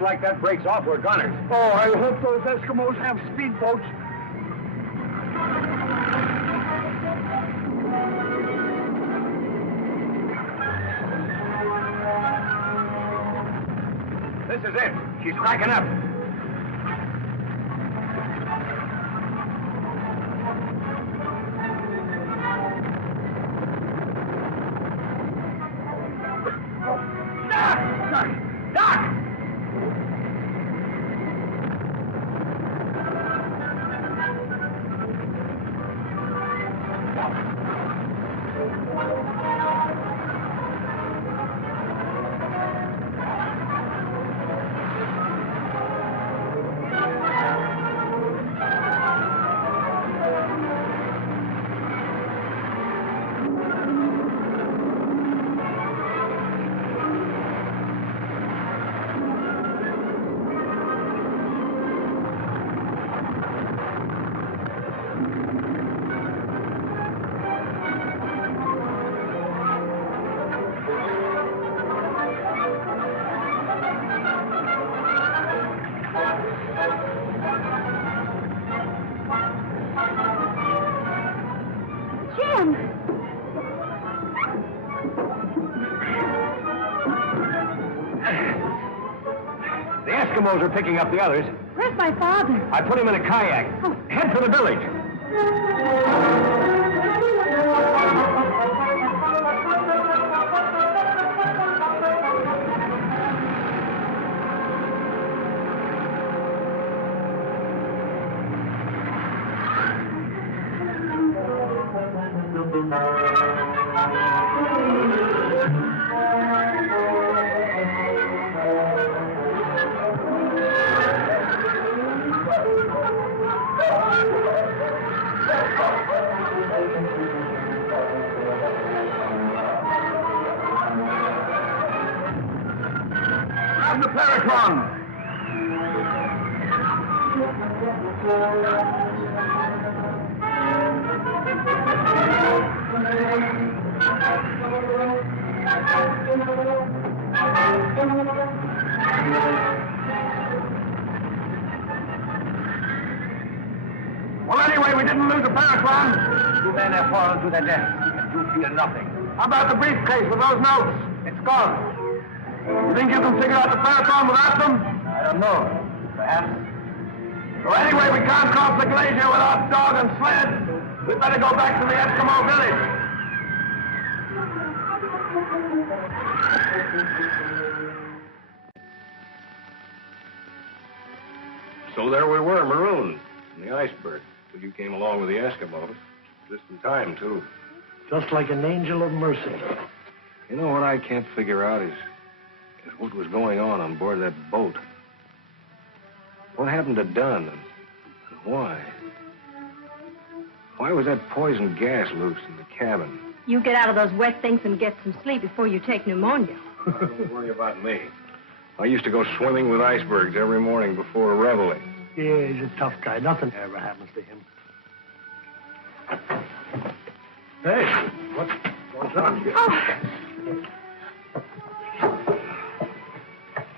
Like that breaks off, we're gunners. Oh, I hope those Eskimos have speedboats. This is it. She's cracking up. Doc! Doc! Eskimos are picking up the others. Where's my father? I put him in a kayak. Oh. Head for the village. Grab the Paratron! Well, anyway, we didn't lose the Paratron. Two men have fallen to their death, and you feel nothing. How about the briefcase with those notes? It's gone. You think you can figure out the Paratron without them? I don't know. Perhaps. Well, anyway, we can't cross the glacier without dog and sled. We'd better go back to the Eskimo village. So there we were, marooned in the iceberg. But you came along with the Eskimos. Just in time, too. Just like an angel of mercy. You know what I can't figure out is what was going on board that boat. What happened to Dunn and why? Why was that poison gas loose in the cabin? You get out of those wet things and get some sleep before you take pneumonia. Don't worry about me. I used to go swimming with icebergs every morning before reveille. Yeah, he's a tough guy. Nothing ever happens to him. Hey, what's on here? Oh.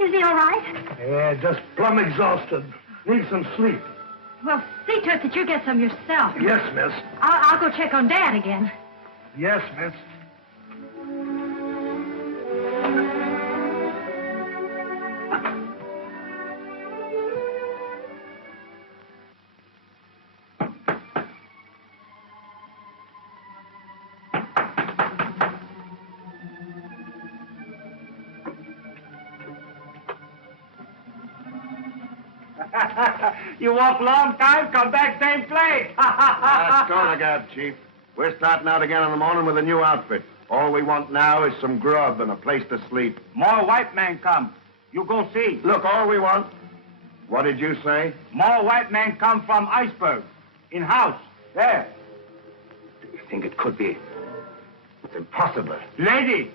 Is he all right? Yeah, just plumb exhausted. Needs some sleep. Well, see to it that you get some yourself. Yes, miss. I'll go check on Dad again. Yes, miss. You walk long time, come back same place. That's gone again, Chief. We're starting out again in the morning with a new outfit. All we want now is some grub and a place to sleep. More white men come. You go see. Look, all we want... What did you say? More white men come from iceberg. In house. There. Do you think it could be? It's impossible. Lady.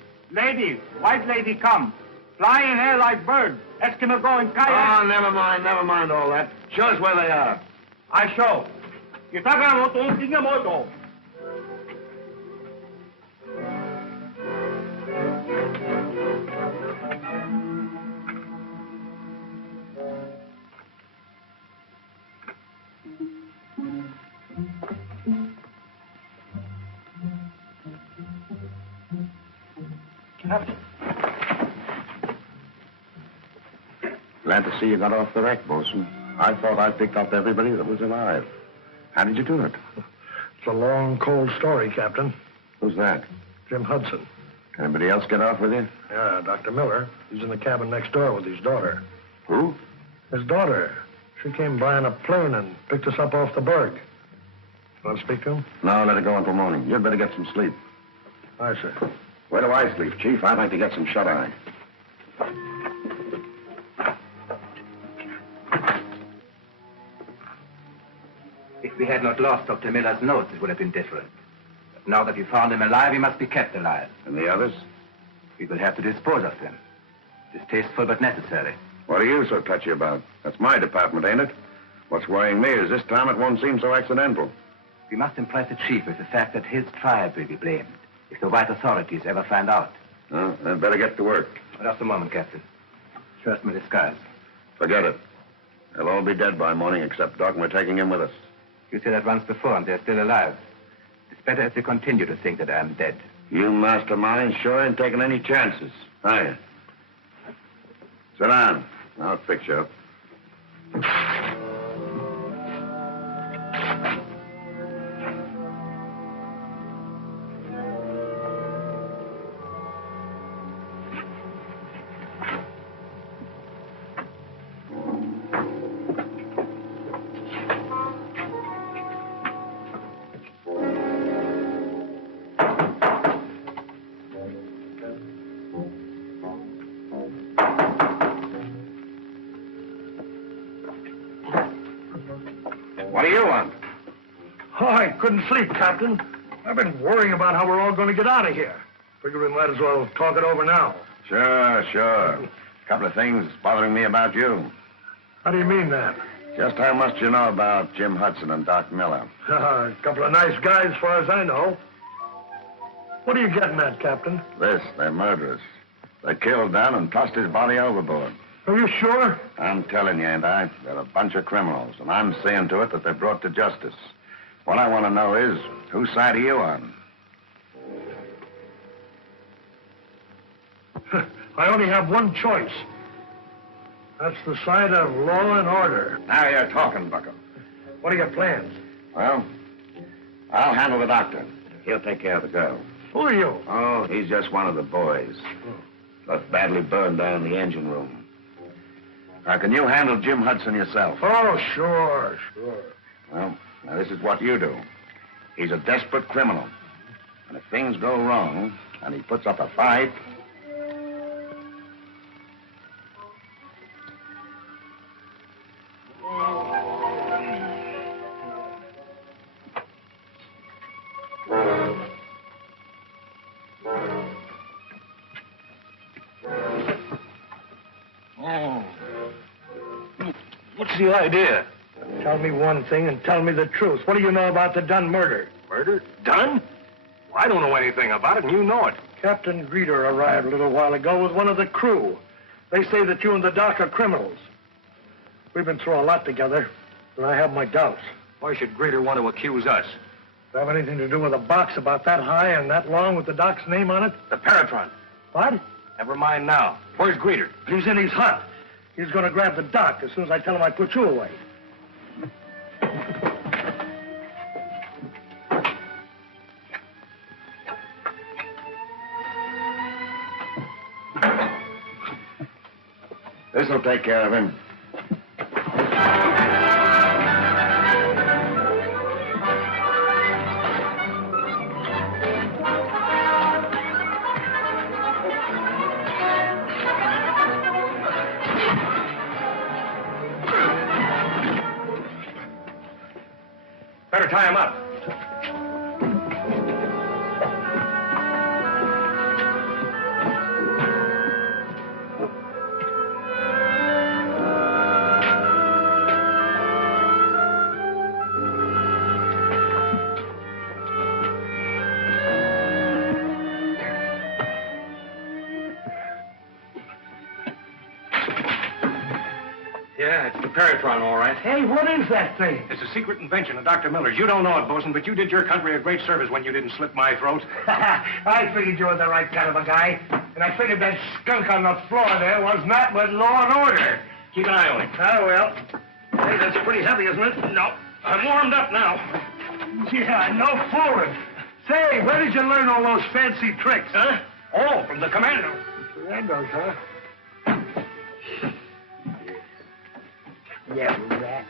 White lady come. Fly in air like bird. Eskimo go in kayak. Oh, never mind all that. Show us where they are. I show. Moto. Glad to see you got off the wreck, Bosun. I thought I picked up everybody that was alive. How did you do it? It's a long, cold story, Captain. Who's that? Jim Hudson. Anybody else get off with you? Yeah, Dr. Miller. He's in the cabin next door with his daughter. Who? His daughter. She came by on a plane and picked us up off the berg. Want to speak to him? No, let it go until morning. You'd better get some sleep. Aye, sir. Where do I sleep, Chief? I'd like to get some shut-eye. If we had not lost Dr. Miller's notes, it would have been different. But now that we found him alive, he must be kept alive. And the others? We will have to dispose of them. Distasteful but necessary. What are you so touchy about? That's my department, ain't it? What's worrying me is this time it won't seem so accidental. We must impress the chief with the fact that his tribe will be blamed if the white authorities ever find out. Well, then better get to work. Just a moment, Captain. First, my disguise. Forget it. They'll all be dead by morning except Doc, and we're taking him with us. You said that once before, and they're still alive. It's better if they continue to think that I am dead. You masterminds sure ain't taking any chances, are you? Sit down. I'll fix you up. What do you want? Oh, I couldn't sleep, Captain. I've been worrying about how we're all going to get out of here. Figure we might as well talk it over now. Sure. A couple of things bothering me about you. How do you mean that? Just how much do you know about Jim Hudson and Doc Miller? A couple of nice guys, as far as I know. What are you getting at, Captain? They're murderers. They killed Dan and tossed his body overboard. Are you sure? I'm telling you, ain't I? They're a bunch of criminals, and I'm seeing to it that they're brought to justice. What I want to know is, whose side are you on? I only have one choice. That's the side of law and order. Now you're talking, Bucko. What are your plans? Well, I'll handle the doctor. He'll take care of the girl. Who are you? Oh, he's just one of the boys. Got badly burned down in the engine room. Now, can you handle Jim Hudson yourself? Oh, sure. Well, now this is what you do. He's a desperate criminal. And if things go wrong, and he puts up a fight... What's the idea? Tell me one thing and tell me the truth. What do you know about the Dunn murder? Murder? Done? Well, I don't know anything about it, and you know it. Captain Greeter arrived a little while ago with one of the crew. They say that you and the doc are criminals. We've been through a lot together, and I have my doubts. Why should Greeter want to accuse us? Does it have anything to do with a box about that high and that long with the doc's name on it? The Paratron. What? Never mind now. Where's Greeter? He's in his hut. He's going to grab the doc as soon as I tell him I put you away. This'll take care of him. Better tie him up. Yeah, it's the Paratron, all right. Hey, what is that thing? It's a secret invention of Dr. Miller's. You don't know it, Bosun, but you did your country a great service when you didn't slit my throat. I figured you were the right kind of a guy. And I figured that skunk on the floor there was not but law and order. Keep an eye on him. Oh, well. Hey, that's pretty heavy, isn't it? No, I'm warmed up now. Yeah, no fooling. Say, where did you learn all those fancy tricks? Huh? Oh, from the commando. Commandos, huh? Yeah, rat.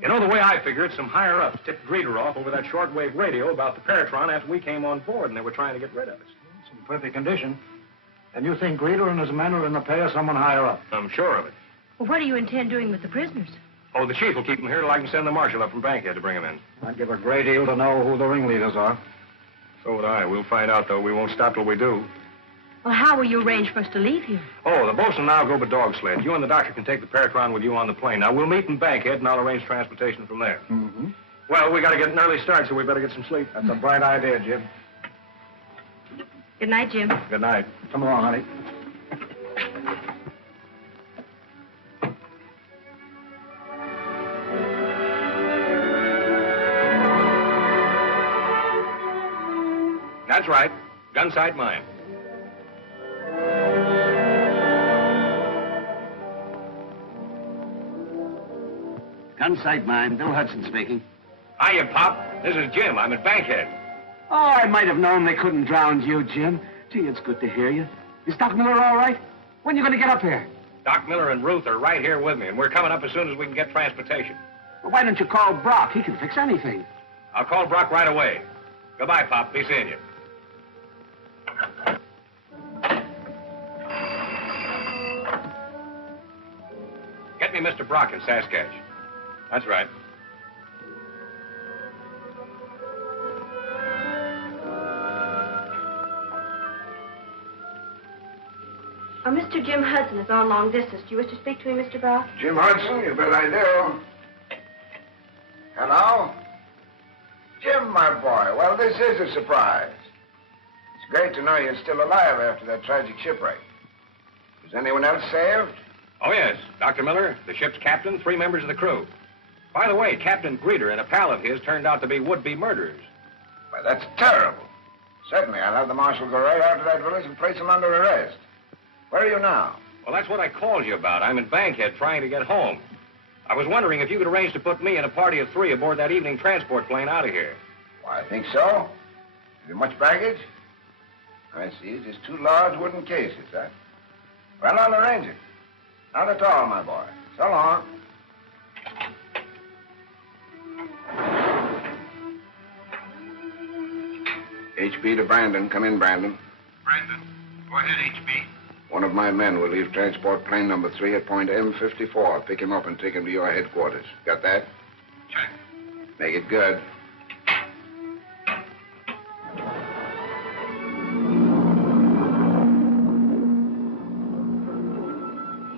You know, the way I figure it, some higher-ups tipped Greeter off over that shortwave radio about the Paratron after we came on board, and they were trying to get rid of us. It's in perfect condition. And you think Greeter and his men are in the pay of someone higher up? I'm sure of it. Well, what do you intend doing with the prisoners? Oh, the chief will keep them here till I can send the marshal up from Bankhead to bring them in. I'd give a great deal to know who the ringleaders are. So would I. We'll find out, though. We won't stop till we do. Well, how will you arrange for us to leave here? Oh, the bosun and I'll go by dog sled. You and the doctor can take the Paratron with you on the plane. Now, we'll meet in Bankhead, and I'll arrange transportation from there. Mm-hmm. Well, we got to get an early start, so we better get some sleep. That's a bright idea, Jim. Good night, Jim. Good night. Come along, honey. That's right. Gun sight mine. Gun sight mine. Bill Hudson speaking. Hiya, Pop. This is Jim. I'm at Bankhead. Oh, I might have known they couldn't drown you, Jim. Gee, it's good to hear you. Is Doc Miller all right? When are you going to get up here? Doc Miller and Ruth are right here with me, and we're coming up as soon as we can get transportation. Well, why don't you call Brock? He can fix anything. I'll call Brock right away. Goodbye, Pop. Be seeing you. Get me Mr. Brock in Saskatch. That's right. Oh, Mr. Jim Hudson is on long distance. Do you wish to speak to him, Mr. Brock? Jim Hudson, you bet I do. Hello? Jim, my boy, well, this is a surprise. It's great to know you're still alive after that tragic shipwreck. Was anyone else saved? Oh, yes. Dr. Miller, the ship's captain, 3 members of the crew. By the way, Captain Greeter and a pal of his turned out to be would-be murderers. Why, that's terrible. Certainly, I'll have the marshal go right out to that village and place him under arrest. Where are you now? Well, that's what I called you about. I'm in Bankhead trying to get home. I was wondering if you could arrange to put me and a party of 3 aboard that evening transport plane out of here. Why, I think so. Have you much baggage? I see. Just 2 large wooden cases, huh? Well, I'll arrange it. Not at all, my boy. So long. HB to Brandon. Come in, Brandon. Brandon, go ahead, HB. One of my men will leave transport plane number 3 at point M54. Pick him up and take him to your headquarters. Got that? Check. Make it good.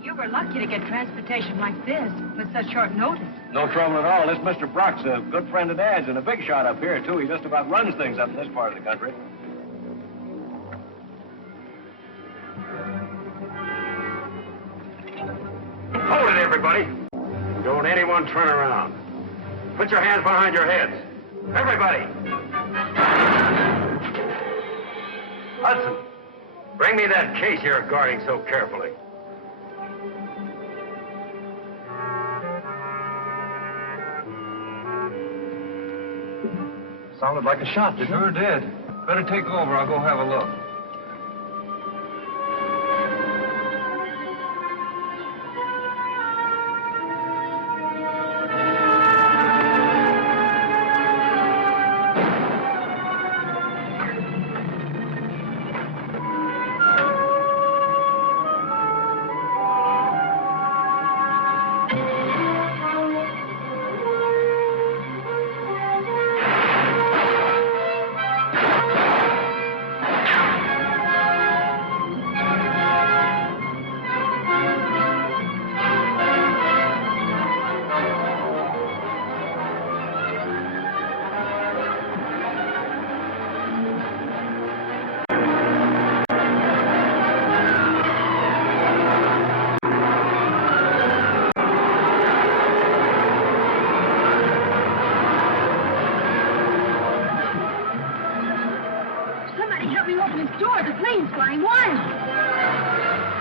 You were lucky to get transportation like this with such short notice. No trouble at all. This Mr. Brock's a good friend of Dad's and a big shot up here, too. He just about runs things up in this part of the country. Hold it, everybody. Don't anyone turn around. Put your hands behind your heads. Everybody. Hudson, bring me that case you're guarding so carefully. Sounded like a shot, didn't it? Sure did. Better take over. I'll go have a look. open his door. The flame's burning wild.